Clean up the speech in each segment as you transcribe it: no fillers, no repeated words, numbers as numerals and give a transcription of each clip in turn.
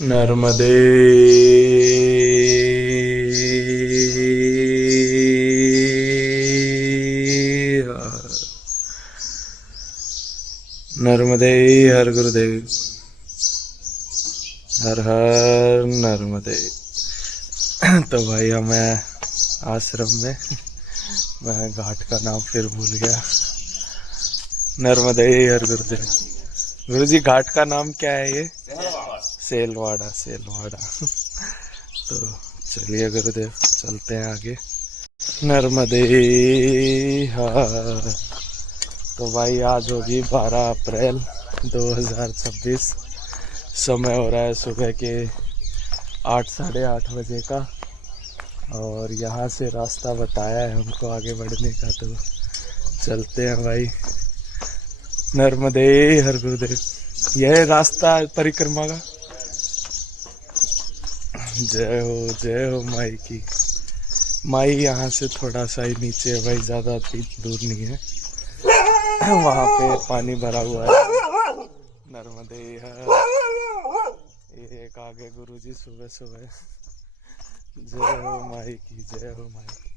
नर्मदे नर्मदे हर गुरुदेव, हर हर नर्मदे। तो भाई हमें आश्रम में मैं घाट का नाम फिर भूल गया। नर्मदे हर गुरुदेव। गुरुजी घाट का नाम क्या है ये? सेलवाड़ा। सेलवाड़ा। तो चलिए गुरुदेव चलते हैं आगे। नर्मदे हर। तो भाई आज होगी 12 अप्रैल 2026। समय हो रहा है सुबह के 8 साढ़े 8 बजे का। और यहाँ से रास्ता बताया है हमको आगे बढ़ने का, तो चलते हैं भाई। नर्मदे हर गुरुदेव। यह रास्ता परिक्रमा का। जय हो माई की। माई यहाँ से थोड़ा सा ही नीचे है भाई, ज़्यादा दूर नहीं है। वहाँ पे पानी भरा हुआ है। नर्मदे हर। एक आगे गुरुजी सुबह सुबह। जय हो माई की, जय हो माई की।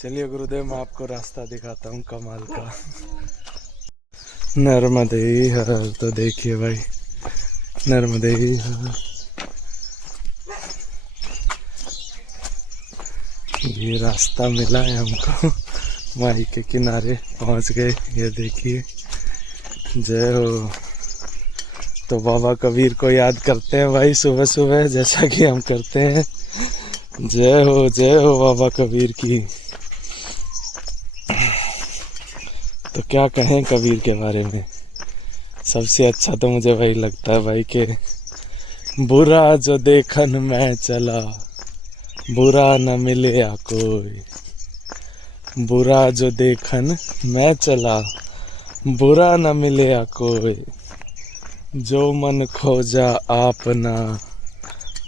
चलिए गुरुदेव मैं आपको रास्ता दिखाता हूँ कमाल का। नर्मदे हर। तो देखिए भाई नर्मदे हर। ये रास्ता मिला है हमको, माई के किनारे पहुंच गए। ये देखिए। जय हो। तो बाबा कबीर को याद करते हैं भाई सुबह सुबह, जैसा कि हम करते हैं। जय हो बाबा कबीर की। तो क्या कहें कबीर के बारे में। सबसे अच्छा तो मुझे वही लगता है भाई कि बुरा जो देखन मैं चला, बुरा न मिले या कोई। बुरा जो देखन मैं चला, बुरा न मिले या कोई। जो मन खोजा आपना,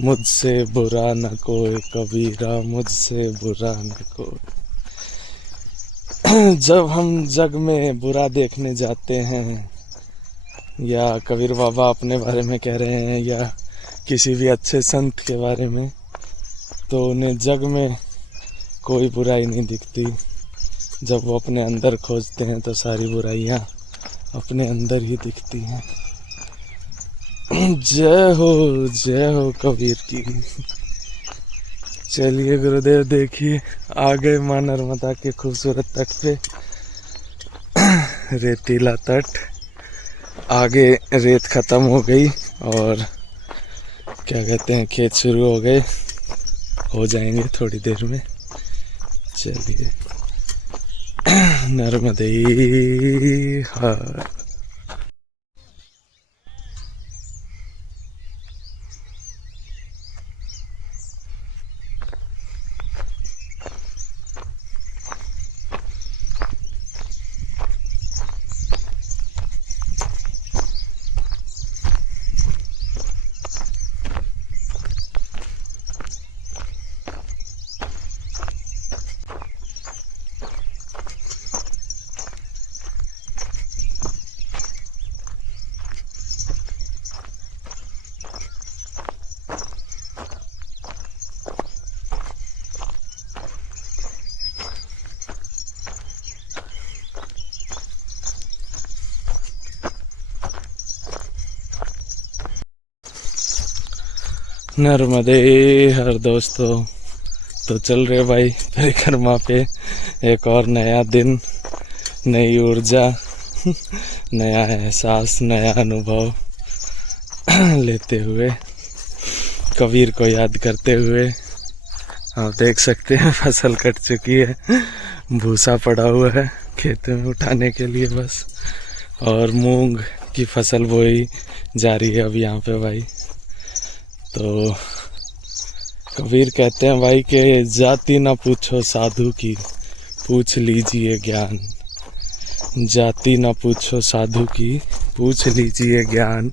मुझसे बुरा न कोई। कबीरा मुझसे बुरा न कोई। जब हम जग में बुरा देखने जाते हैं, या कबीर बाबा अपने बारे में कह रहे हैं या किसी भी अच्छे संत के बारे में, तो उन्हें जग में कोई बुराई नहीं दिखती। जब वो अपने अंदर खोजते हैं तो सारी बुराइयां अपने अंदर ही दिखती हैं। जय हो कबीर की। चलिए गुरुदेव देखिए आ गए मां नर्मदा के खूबसूरत तट पे। रेतीला तट। आगे रेत खत्म हो गई और क्या कहते हैं खेत शुरू हो गए, हो जाएंगे थोड़ी देर में। चलिए नर्मदे हर। नर्मदे हर दोस्तों। तो चल रहे भाई परिक्रमा पे। एक और नया दिन, नई ऊर्जा, नया एहसास, नया अनुभव लेते हुए, कबीर को याद करते हुए। आप देख सकते हैं फसल कट चुकी है, भूसा पड़ा हुआ है खेत में उठाने के लिए बस। और मूंग की फसल बोई जा रही है अब यहाँ पे भाई। तो कबीर कहते हैं भाई कि जाति ना पूछो साधु की, पूछ लीजिए ज्ञान। जाति ना पूछो साधु की, पूछ लीजिए ज्ञान।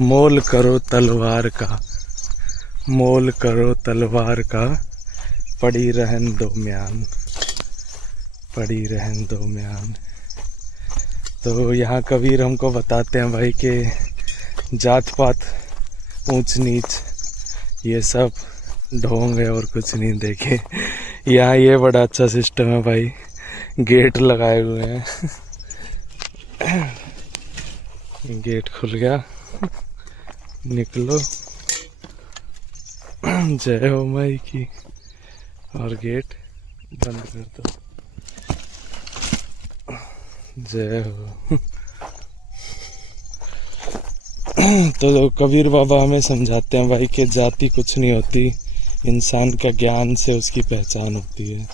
मोल करो तलवार का, मोल करो तलवार का। पड़ी रहन दो म्यान, पड़ी रहन दो म्यान। तो यहाँ कबीर हमको बताते हैं भाई कि जात पात ऊंच नीच ये सब ढोंग है और कुछ नहीं। देखे यहाँ ये बड़ा अच्छा सिस्टम है भाई, गेट लगाए हुए हैं। गेट खुल गया, निकलो, जय हो माई की, और गेट बंद कर दो, जय हो। तो कबीर बाबा हमें समझाते हैं भाई कि जाति कुछ नहीं होती, इंसान का ज्ञान से उसकी पहचान होती है।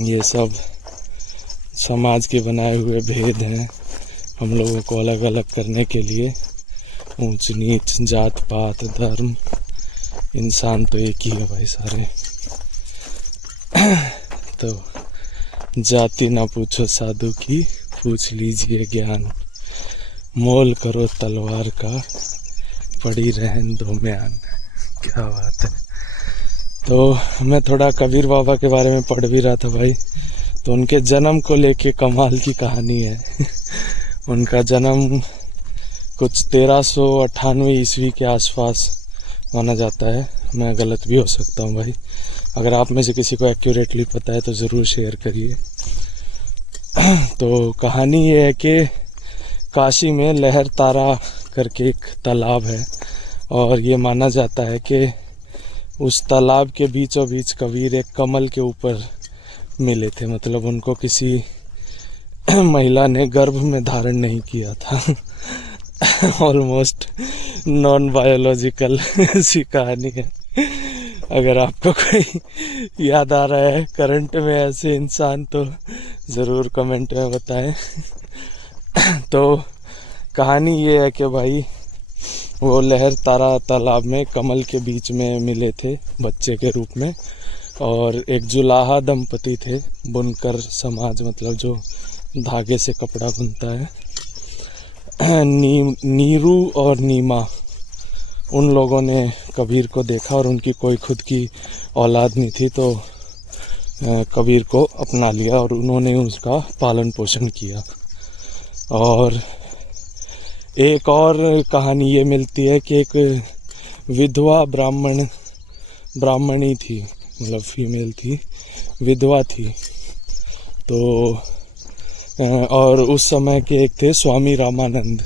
ये सब समाज के बनाए हुए भेद हैं हम लोगों को अलग अलग करने के लिए। ऊंच नीच, जात पात, धर्म, इंसान तो एक ही है भाई सारे। तो जाति ना पूछो साधु की, पूछ लीजिए ज्ञान, मोल करो तलवार का, पड़ी रहन दो म्यान। क्या बात है। तो मैं थोड़ा कबीर बाबा के बारे में पढ़ भी रहा था भाई, तो उनके जन्म को लेके कमाल की कहानी है। उनका जन्म कुछ 1398 ईस्वी के आसपास माना जाता है, मैं गलत भी हो सकता हूँ भाई। अगर आप में से किसी को एक्यूरेटली पता है तो ज़रूर शेयर करिए। तो कहानी ये है कि काशी में लहर तारा करके एक तालाब है, और ये माना जाता है कि उस तालाब के बीचों बीच कबीर एक कमल के ऊपर मिले थे। मतलब उनको किसी महिला ने गर्भ में धारण नहीं किया था। ऑलमोस्ट नॉन बायोलॉजिकल सी कहानी है। अगर आपको कोई याद आ रहा है करंट में ऐसे इंसान तो ज़रूर कमेंट में बताएं। तो कहानी ये है कि भाई वो लहर तारा तालाब में कमल के बीच में मिले थे बच्चे के रूप में, और एक जुलाहा दंपति थे, बुनकर समाज, मतलब जो धागे से कपड़ा बुनता है, नीरू और नीमा, उन लोगों ने कबीर को देखा और उनकी कोई खुद की औलाद नहीं थी, तो कबीर को अपना लिया और उन्होंने उसका पालन पोषण किया। और एक और कहानी ये मिलती है कि एक विधवा ब्राह्मणी थी, मतलब फीमेल थी, विधवा थी। तो और उस समय के एक थे स्वामी रामानंद,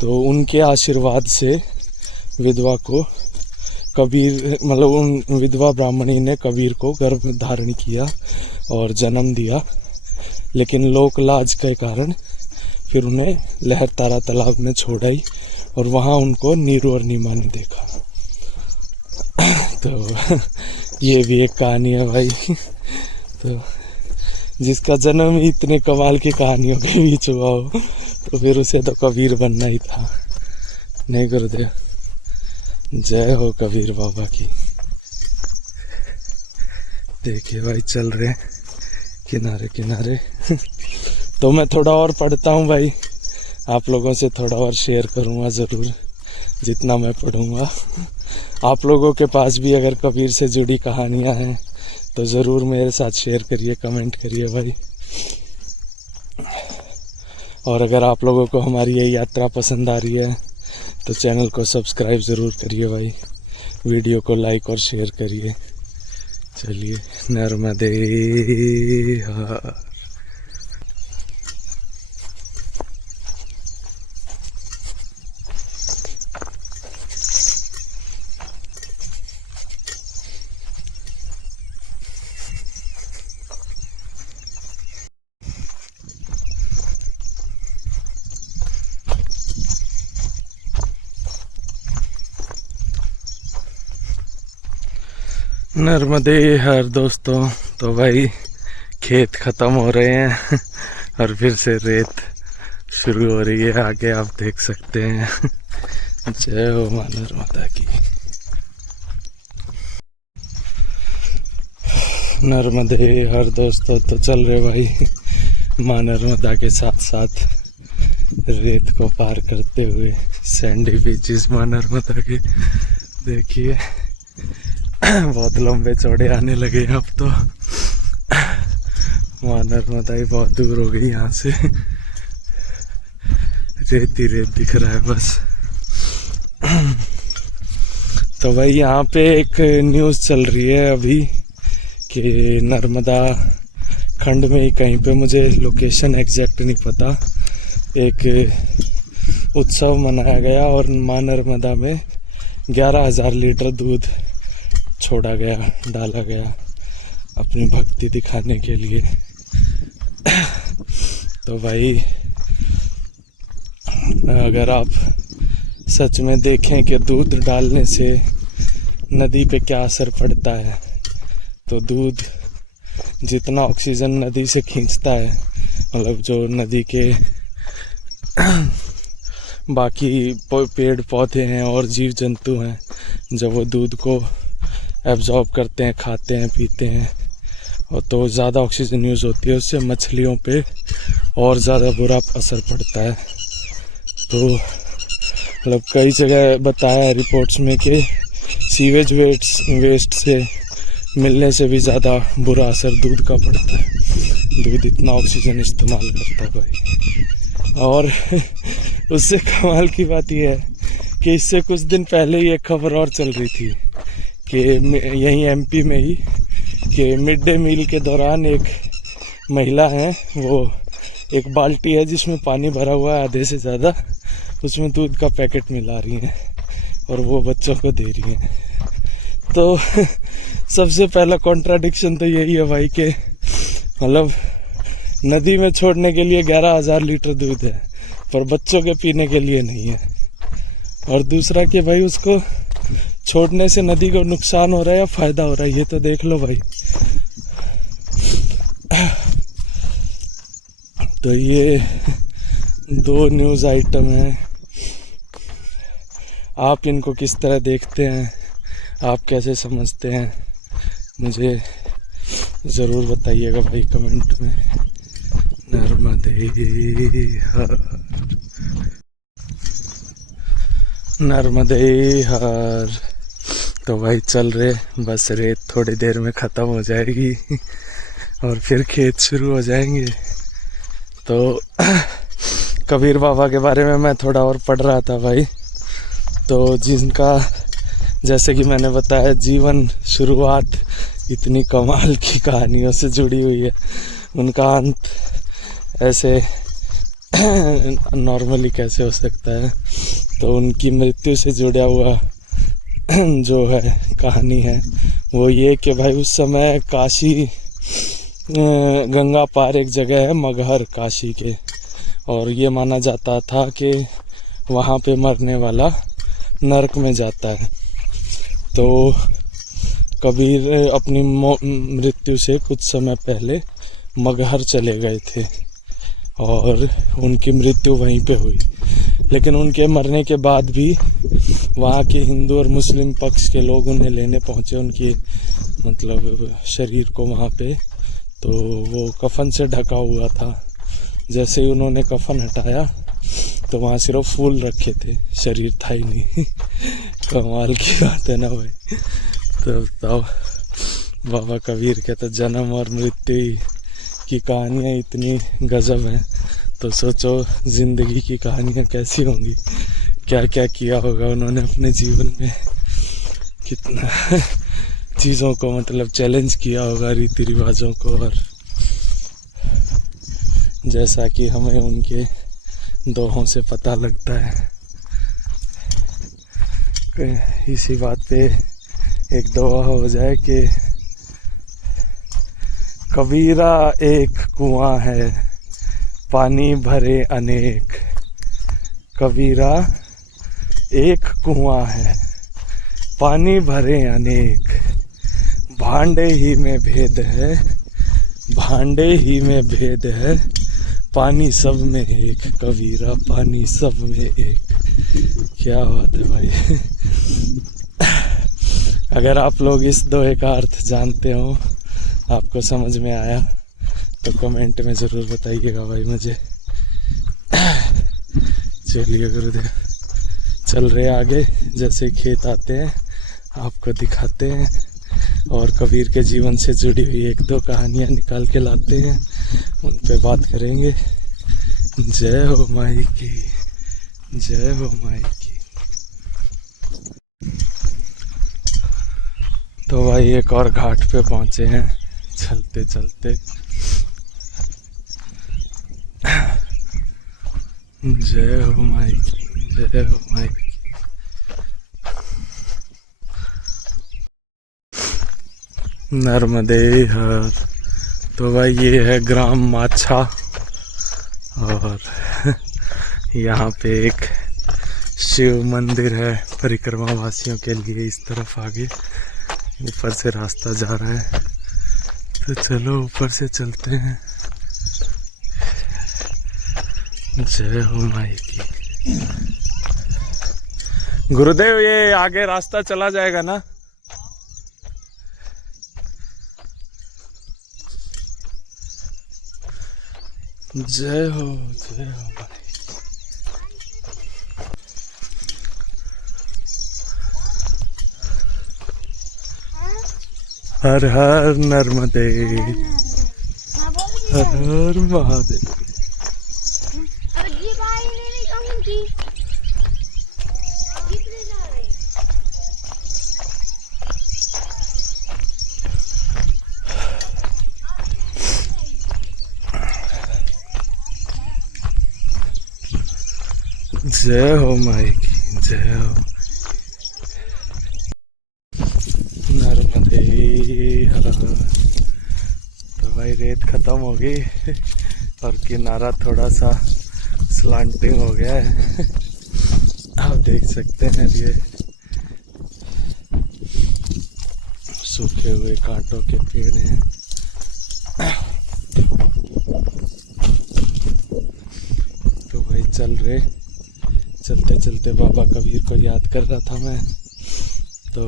तो उनके आशीर्वाद से विधवा को कबीर, मतलब उन विधवा ब्राह्मणी ने कबीर को गर्भ धारण किया और जन्म दिया। लेकिन लोक लाज के कारण फिर उन्हें लहर तारा तालाब में छोड़ आई, और वहाँ उनको नीरू और नीमा ने देखा। तो ये भी एक कहानी है भाई। तो जिसका जन्म ही इतने कमाल की कहानियों के बीच हुआ हो, तो फिर उसे तो कबीर बनना ही था। नहीं गुरुदेव, जय हो कबीर बाबा की। देखिए भाई चल रहे किनारे किनारे। तो मैं थोड़ा और पढ़ता हूँ भाई, आप लोगों से थोड़ा और शेयर करूँगा ज़रूर जितना मैं पढ़ूँगा। आप लोगों के पास भी अगर कबीर से जुड़ी कहानियाँ हैं तो ज़रूर मेरे साथ शेयर करिए, कमेंट करिए भाई। और अगर आप लोगों को हमारी ये यात्रा पसंद आ रही है तो चैनल को सब्सक्राइब ज़रूर करिए भाई, वीडियो को लाइक और शेयर करिए। चलिए, नर्मदे हर। नर्मदे हर दोस्तों। तो भाई खेत ख़त्म हो रहे हैं और फिर से रेत शुरू हो रही है आगे, आप देख सकते हैं। जय हो मां नर्मदा की। नर्मदे हर दोस्तों। तो चल रहे भाई मां नर्मदा के साथ साथ रेत को पार करते हुए, सैंडी बीचेस मां नर्मदा के। देखिए बहुत लंबे चौड़े आने लगे अब तो। मां नर्मदा ही बहुत दूर हो गई यहाँ से, रेत ही रेत दिख रहा है बस। तो भाई यहाँ पे एक न्यूज़ चल रही है अभी कि नर्मदा खंड में ही कहीं पे, मुझे लोकेशन एग्जैक्ट नहीं पता, एक उत्सव मनाया गया और माँ नर्मदा में 11,000 लीटर दूध छोड़ा गया, डाला गया अपनी भक्ति दिखाने के लिए। तो भाई अगर आप सच में देखें कि दूध डालने से नदी पे क्या असर पड़ता है, तो दूध जितना ऑक्सीजन नदी से खींचता है, मतलब जो नदी के बाकी पेड़ पौधे हैं और जीव जंतु हैं, जब वो दूध को एब्जॉर्ब करते हैं, खाते हैं, पीते हैं, और तो ज़्यादा ऑक्सीजन यूज़ होती है, उससे मछलियों पे और ज़्यादा बुरा असर पड़ता है। तो मतलब कई जगह बताया है रिपोर्ट्स में कि सीवेज वेस्ट से मिलने से भी ज़्यादा बुरा असर दूध का पड़ता है। दूध इतना ऑक्सीजन इस्तेमाल करता है भाई। और उससे कमाल की बात यह है कि इससे कुछ दिन पहले ही एक खबर और चल रही थी कि यहीं एमपी में ही कि मिड डे मील के दौरान एक महिला है, वो एक बाल्टी है जिसमें पानी भरा हुआ है आधे से ज़्यादा, उसमें दूध का पैकेट मिला रही हैं और वो बच्चों को दे रही हैं। तो सबसे पहला कॉन्ट्राडिक्शन तो यही है भाई कि मतलब नदी में छोड़ने के लिए 11,000 लीटर दूध है पर बच्चों के पीने के लिए नहीं है। और दूसरा कि भाई उसको छोड़ने से नदी को नुकसान हो रहा है या फ़ायदा हो रहा है, ये तो देख लो भाई। तो ये 2 न्यूज़ आइटम हैं, आप इनको किस तरह देखते हैं, आप कैसे समझते हैं, मुझे ज़रूर बताइएगा भाई कमेंट में। नर्मदे हर, नर्मदे हर। तो भाई चल रहे, बस रेत थोड़ी देर में ख़त्म हो जाएगी और फिर खेत शुरू हो जाएंगे। तो कबीर बाबा के बारे में मैं थोड़ा और पढ़ रहा था भाई, तो जिनका जैसे कि मैंने बताया जीवन शुरुआत इतनी कमाल की कहानियों से जुड़ी हुई है, उनका अंत ऐसे नॉर्मली कैसे हो सकता है। तो उनकी मृत्यु से जुड़ा हुआ जो है कहानी है वो ये कि भाई उस समय काशी गंगा पार एक जगह है मगहर काशी के, और ये माना जाता था कि वहाँ पे मरने वाला नरक में जाता है। तो कबीर अपनी मृत्यु से कुछ समय पहले मगहर चले गए थे और उनकी मृत्यु वहीं पे हुई। लेकिन उनके मरने के बाद भी वहाँ के हिंदू और मुस्लिम पक्ष के लोग उन्हें लेने पहुँचे, उनकी मतलब शरीर को वहाँ पे। तो वो कफन से ढका हुआ था, जैसे ही उन्होंने कफन हटाया तो वहाँ सिर्फ फूल रखे थे, शरीर था ही नहीं। कमाल की बात है ना भाई। तो बताओ, बाबा कबीर के तो जन्म और मृत्यु की कहानियाँ इतनी गजब हैं, तो सोचो ज़िंदगी की कहानियाँ कैसी होंगी, क्या क्या किया होगा उन्होंने अपने जीवन में, कितना चीज़ों को मतलब चैलेंज किया होगा, रीति रिवाजों को। और जैसा कि हमें उनके दोहों से पता लगता है। इसी बात पे एक दोहा हो जाए कि कबीरा एक कुआं है पानी भरे अनेक, कबीरा एक कुआं है पानी भरे अनेक, भांडे ही में भेद है, भांडे ही में भेद है, पानी सब में एक, कबीरा पानी सब में एक। क्या बात है भाई। अगर आप लोग इस दोहे का अर्थ जानते हो, आपको समझ में आया, तो कमेंट में ज़रूर बताइएगा भाई मुझे। चलिए गुरुदेव, चल रहे आगे, जैसे खेत आते हैं आपको दिखाते हैं और कबीर के जीवन से जुड़ी हुई 1-2 कहानियाँ निकाल के लाते हैं, उन पे बात करेंगे। जय हो माई की, जय हो माई की। तो भाई एक और घाट पे पहुंचे हैं चलते चलते। जय हो माई की, जय हो माई की। नर्मदे हर। तो भाई ये है ग्राम माछा और यहाँ पे एक शिव मंदिर है परिक्रमा वासियों के लिए। इस तरफ आगे ऊपर से रास्ता जा रहा है, तो चलो ऊपर से चलते हैं। जय हो माई की। गुरुदेव ये आगे रास्ता चला जाएगा ना? जय हो, जय हो माई। हर हर नर्मदे, हर हर महादेव। जय हो माई की, जय हो। नर्मदे हर। तो भाई रेत खत्म हो गई और किनारा थोड़ा सा स्लांटिंग हो गया है। आप देख सकते हैं ये सूखे हुए कांटों के पेड़ हैं। तो भाई चल रहे, चलते चलते बाबा कबीर को याद कर रहा था मैं। तो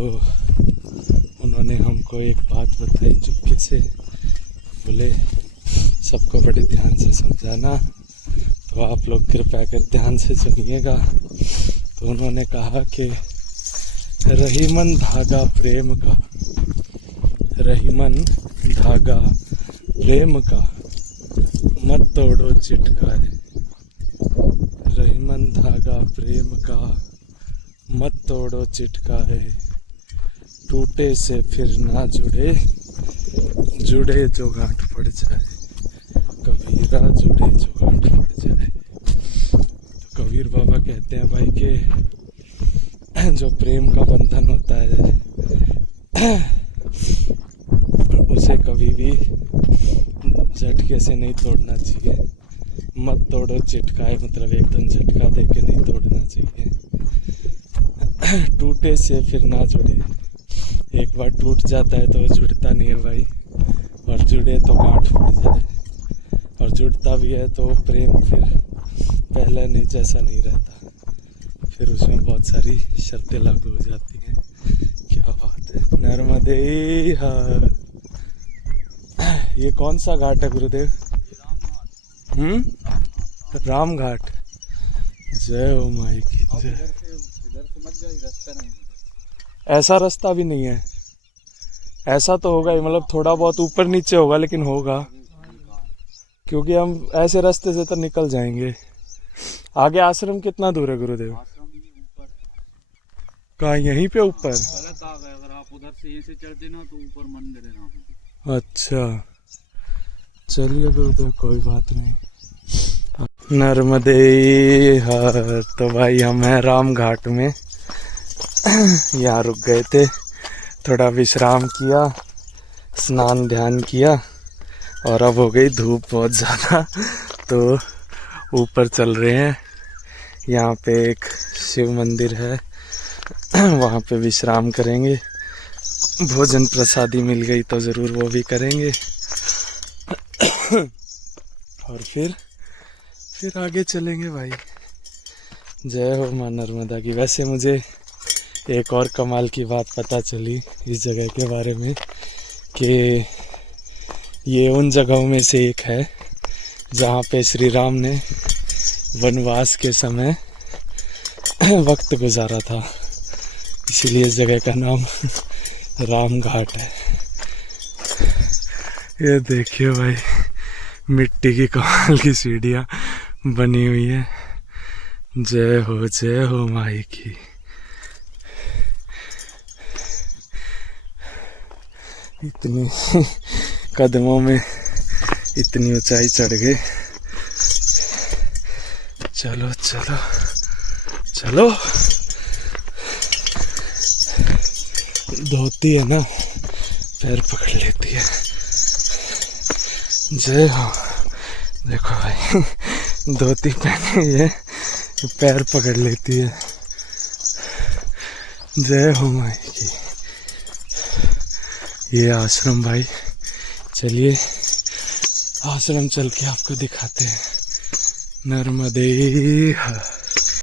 उन्होंने हमको एक बात बताई चुपके से। बोले सबको बड़े ध्यान से समझाना, तो आप लोग कृपया कर ध्यान से सुनिएगा। तो उन्होंने कहा कि रहीमन धागा प्रेम का, रहीमन धागा प्रेम का, मत तोड़ो चिटकाए। रहीमन धागा प्रेम का, मत तोड़ो चिटकाए। टूटे से फिर ना जुड़े, जुड़े जो गांठ पड़ जाए। कबीरा जुड़े जो गांठ पड़ जाए। तो कबीर बाबा कहते हैं भाई कि जो प्रेम का बंधन होता है उसे कभी भी झटके से नहीं तोड़ना चाहिए। मत तोड़ो चिटकाए, मतलब एकदम झटका दे के नहीं तोड़ना चाहिए। टूटे से फिर ना जुड़े। एक बार टूट जाता है तो जुड़ता नहीं है भाई, और जुड़े तो गांठ पड़ जाए। और जुड़ता भी है तो प्रेम फिर पहले नहीं जैसा नहीं रहता, फिर उसमें बहुत सारी शर्तें लागू हो जाती हैं। क्या बात है। नर्मदे हर। ये कौन सा घाट है गुरुदेव? राम घाट। जय हो माई की, जय। ऐसा रास्ता भी नहीं है? ऐसा तो होगा ही, मतलब थोड़ा बहुत ऊपर नीचे होगा लेकिन होगा, क्योंकि हम ऐसे रास्ते से तो निकल जाएंगे। आगे आश्रम कितना दूर है गुरुदेव? कहाँ यहीं पे ऊपर? अगर आप उधर से ऐसे चढ़ते ना तो ऊपर मंदिर है राम। अच्छा चलिए गुरुदेव, कोई बात नहीं। नर्मदे हर। तो भाई हम हैं राम घाट में। यहाँ रुक गए थे, थोड़ा विश्राम किया, स्नान ध्यान किया, और अब हो गई धूप बहुत ज़्यादा, तो ऊपर चल रहे हैं। यहाँ पे एक शिव मंदिर है, वहाँ पे विश्राम करेंगे। भोजन प्रसादी मिल गई तो ज़रूर वो भी करेंगे, और फिर आगे चलेंगे भाई। जय हो माँ नर्मदा की। वैसे मुझे एक और कमाल की बात पता चली इस जगह के बारे में, कि ये उन जगहों में से एक है जहाँ पे श्री राम ने वनवास के समय वक्त गुजारा था, इसीलिए इस जगह का नाम राम घाट है। ये देखिए भाई, मिट्टी की कमाल की सीढ़ियाँ बनी हुई है। जय हो माई की। इतनी कदमों में इतनी ऊंचाई चढ़ गए। चलो चलो चलो। धोती है ना, पैर पकड़ लेती है। जय हो। देखो भाई, धोती पहनी है, पैर पकड़ लेती है। जय हो माई की। ये आश्रम भाई, चलिए आश्रम चल के आपको दिखाते हैं। नर्मदे हर।